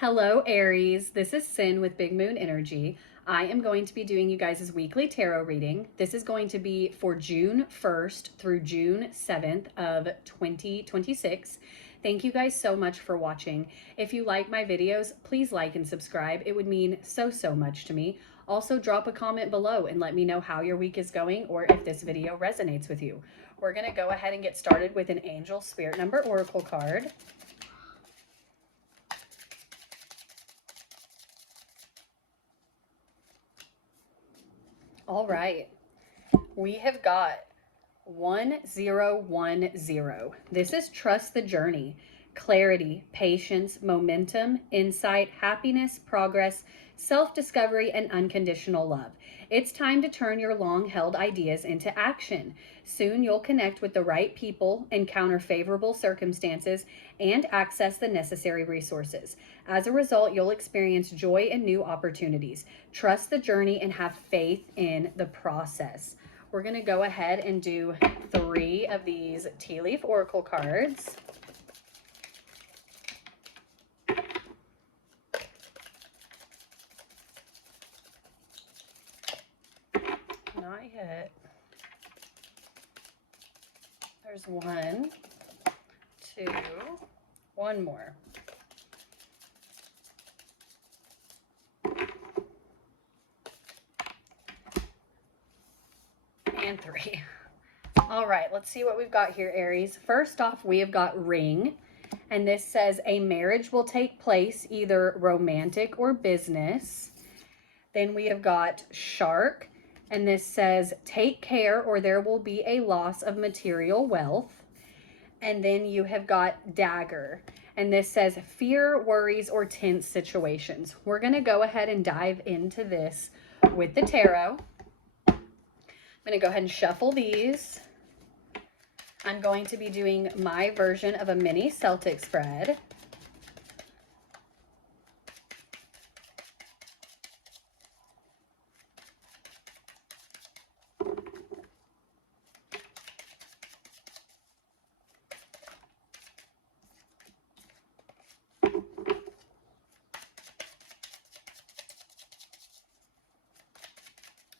Hello, Aries. This is Sin with Big Moon Energy. I am going to be doing you guys' weekly tarot reading. This is going to be for June 1st through June 7th of 2026. Thank you guys so much for watching. If you like my videos, please like and subscribe. It would mean so much to me. Also, drop a comment below and let me know how your week is going or if this video resonates with you. We're going to go ahead and get started with an Angel Spirit Number Oracle card. All right, we have got 1010. This is trust the journey, clarity, patience, momentum, insight, happiness, progress, self-discovery, and unconditional love. It's time to turn your long-held ideas into action. Soon you'll connect with the right people, encounter favorable circumstances, and access the necessary resources. As a result, you'll experience joy and new opportunities. Trust the journey and have faith in the process. We're going to go ahead and do 3 of these tea leaf oracle cards. Not yet. There's 1, 2, 1 more. And 3. All right, let's see what we've got here, Aries. First off, we have got ring, and this says a marriage will take place, either romantic or business. Then we have got shark, and this says take care or there will be a loss of material wealth. And then you have got dagger, and this says fear, worries, or tense situations. We're going to go ahead and dive into this with the tarot. I'm going to go ahead and shuffle these. I'm going to be doing my version of a mini Celtic spread.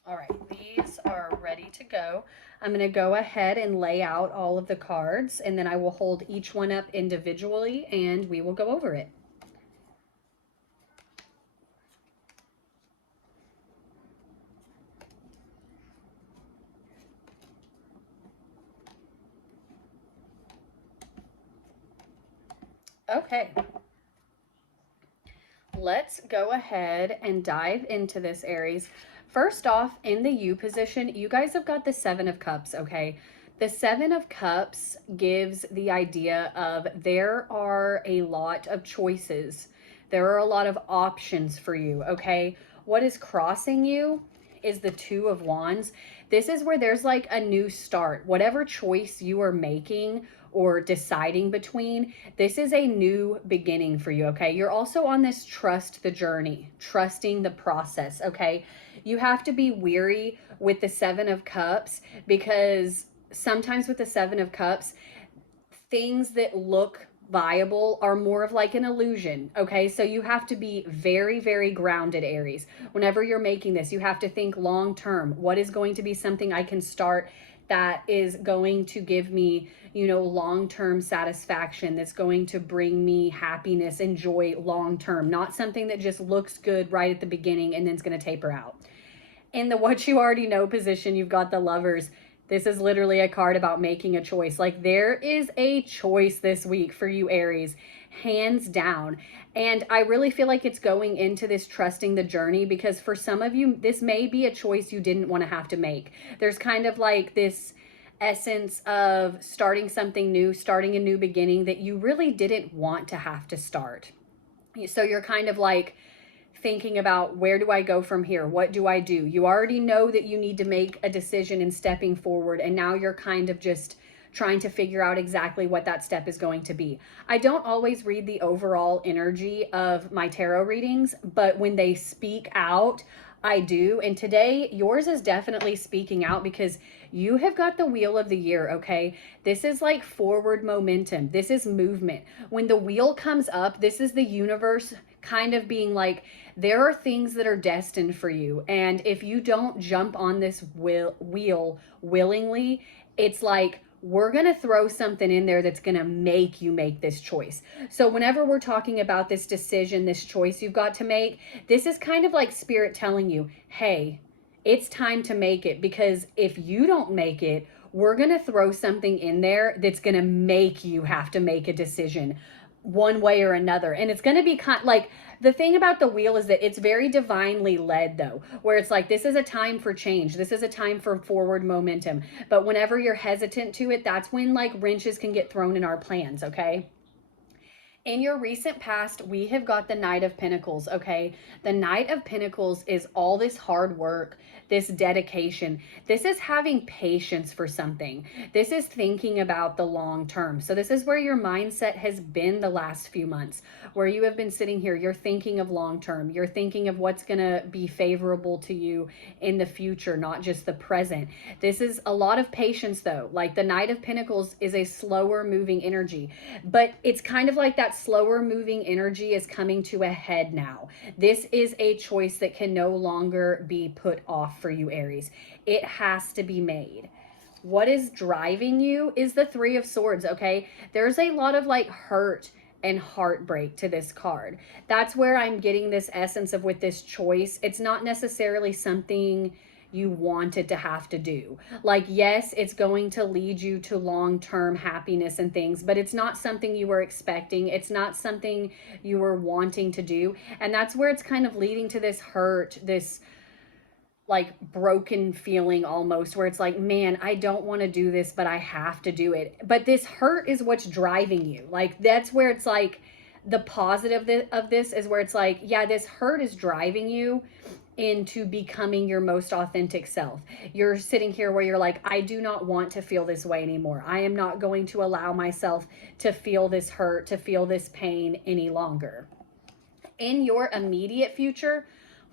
All right, these are ready to go. I'm going to go ahead and lay out all of the cards, and then I will hold each one up individually and we will go over it. Okay. Let's go ahead and dive into this, Aries. First off, in the U position, you guys have got the 7 of Cups, okay? The 7 of Cups gives the idea of there are a lot of choices. There are a lot of options for you, okay? What is crossing you is the 2 of Wands. This is where there's like a new start. Whatever choice you are making or deciding between, this is a new beginning for you, okay? You're also on this trust the journey, trusting the process, okay? You have to be weary with the 7 of Cups because sometimes with the 7 of Cups, things that look viable are more of like an illusion, okay? So you have to be very grounded, Aries. Whenever you're making this, you have to think long term. What is going to be something I can start that is going to give me, you know, long-term satisfaction, that's going to bring me happiness and joy long-term, not something that just looks good right at the beginning and then it's going to taper out. In the what you already know position, you've got the Lovers. This is literally a card about making a choice. Like, there is a choice this week for you, Aries, hands down. And I really feel like it's going into this trusting the journey, because for some of you, this may be a choice you didn't want to have to make. There's kind of like this essence of starting something new, starting a new beginning that you really didn't want to have to start. So you're kind of like thinking about, where do I go from here? What do I do? You already know that you need to make a decision and stepping forward, and now you're kind of just trying to figure out exactly what that step is going to be. I don't always read the overall energy of my tarot readings, but when they speak out, I do. And today, yours is definitely speaking out because you have got the wheel of the year, okay? This is like forward momentum. This is movement. When the wheel comes up, this is the universe kind of being like, there are things that are destined for you. And if you don't jump on this wheel willingly, it's like, we're going to throw something in there that's going to make you make this choice. So whenever we're talking about this decision, this choice you've got to make, this is kind of like spirit telling you, hey, it's time to make it, because if you don't make it, we're going to throw something in there that's going to make you have to make a decision one way or another. And it's going to be kind like, the thing about the wheel is that it's very divinely led, though, where it's like, this is a time for change. This is a time for forward momentum. But whenever you're hesitant to it, that's when like wrenches can get thrown in our plans, okay? In your recent past, we have got the Knight of Pentacles, okay? The Knight of Pentacles is all this hard work, this dedication. This is having patience for something. This is thinking about the long term. So this is where your mindset has been the last few months, where you have been sitting here. You're thinking of long term. You're thinking of what's going to be favorable to you in the future, not just the present. This is a lot of patience, though. Like the Knight of Pentacles is a slower moving energy, but it's kind of like that slower moving energy is coming to a head now. This is a choice that can no longer be put off for you, Aries. It has to be made. What is driving you is the Three of Swords, okay? There's a lot of like hurt and heartbreak to this card. That's where I'm getting this essence of with this choice. It's not necessarily something you wanted to have to do. Like, yes, it's going to lead you to long-term happiness and things, but it's not something you were expecting. It's not something you were wanting to do. And that's where it's kind of leading to this hurt, this like broken feeling almost, where it's like, man, I don't want to do this, but I have to do it. But this hurt is what's driving you. Like, that's where it's like, the positive of this is where it's like, yeah, this hurt is driving you into becoming your most authentic self. You're sitting here where you're like, I do not want to feel this way anymore. I am not going to allow myself to feel this hurt, to feel this pain any longer. In your immediate future,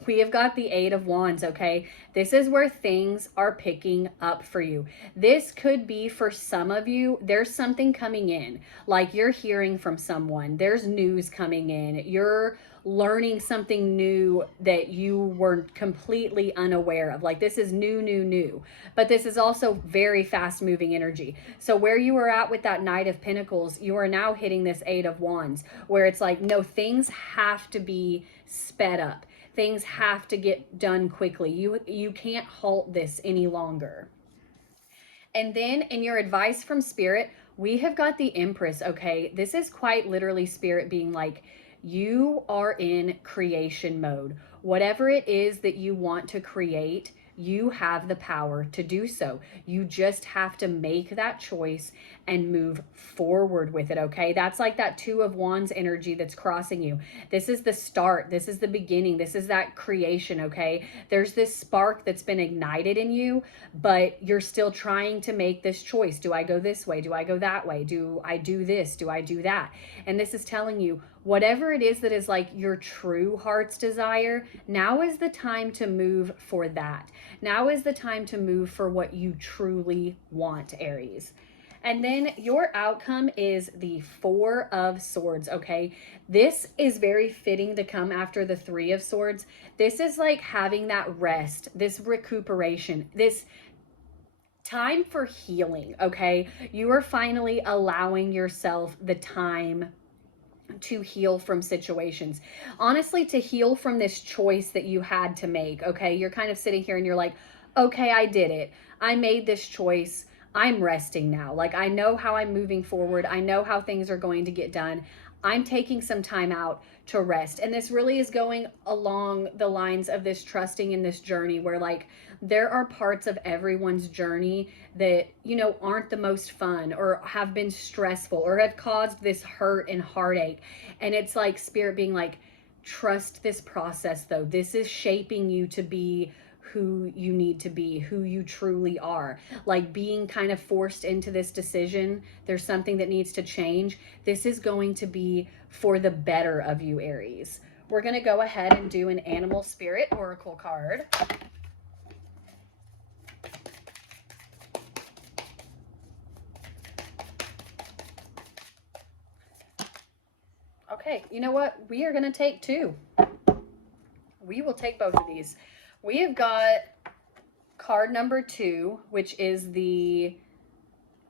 we have got the Eight of Wands, okay? This is where things are picking up for you. This could be for some of you, there's something coming in. Like you're hearing from someone, there's news coming in, you're learning something new that you were completely unaware of. Like this is new. But this is also very fast moving energy. So where you were at with that Knight of Pentacles, you are now hitting this Eight of Wands, where it's like, no, things have to be sped up. Things have to get done quickly. You can't halt this any longer. And then in your advice from Spirit, we have got the Empress, okay? This is quite literally Spirit being like, you are in creation mode. Whatever it is that you want to create, you have the power to do so. You just have to make that choice and move forward with it, okay? That's like that Two of Wands energy that's crossing you. This is the start. This is the beginning. This is that creation, okay? There's this spark that's been ignited in you, but you're still trying to make this choice. Do I go this way? Do I go that way? Do I do this? Do I do that? And this is telling you, whatever it is that is like your true heart's desire, now is the time to move for that. Now is the time to move for what you truly want, Aries. And then your outcome is the Four of Swords, okay? This is very fitting to come after the Three of Swords. This is like having that rest, this recuperation, this time for healing, okay? You are finally allowing yourself the time to heal from situations. Honestly, to heal from this choice that you had to make, okay? You're kind of sitting here and you're like, okay, I did it. I made this choice. I'm resting now. Like, I know how I'm moving forward. I know how things are going to get done. I'm taking some time out to rest. And this really is going along the lines of this trusting in this journey where like there are parts of everyone's journey that, you know, aren't the most fun or have been stressful or have caused this hurt and heartache. And it's like Spirit being like, trust this process though. This is shaping you to be who you need to be, who you truly are. Like being kind of forced into this decision, there's something that needs to change. This is going to be for the better of you, Aries. We're going to go ahead and do an Animal Spirit Oracle card. Okay, you know what? We are going to take two. We will take both of these. We have got card number 2, which is the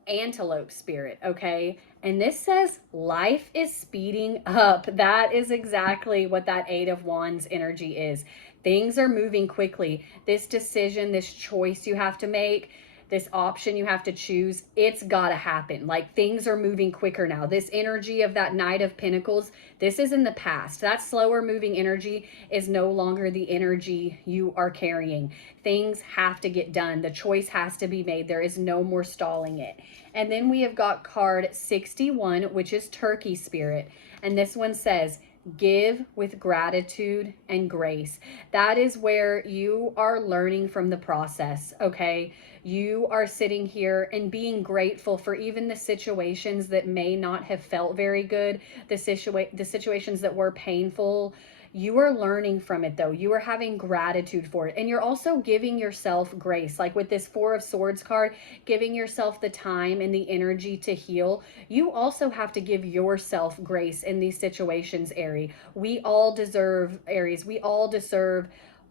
antelope spirit, okay? And this says life is speeding up. That is exactly what that 8 of Wands energy is. Things are moving quickly. This decision, this choice you have to make, this option you have to choose, it's got to happen. Like, things are moving quicker now. This energy of that Knight of Pentacles, this is in the past. That slower moving energy is no longer the energy you are carrying. Things have to get done. The choice has to be made. There is no more stalling it. And then we have got card 61, which is Turkey Spirit. And this one says, give with gratitude and grace. That is where you are learning from the process, okay? You are sitting here and being grateful for even the situations that may not have felt very good, the situations that were painful. You are learning from it though. You are having gratitude for it. And you're also giving yourself grace. Like with this 4 of Swords card, giving yourself the time and the energy to heal. You also have to give yourself grace in these situations, Aries. We all deserve, Aries, we all deserve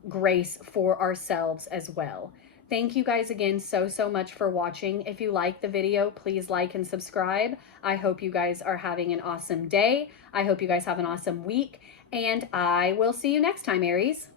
grace for ourselves as well. Thank you guys again so much for watching. If you like the video, please like and subscribe. I hope you guys are having an awesome day. I hope you guys have an awesome week. And I will see you next time, Aries.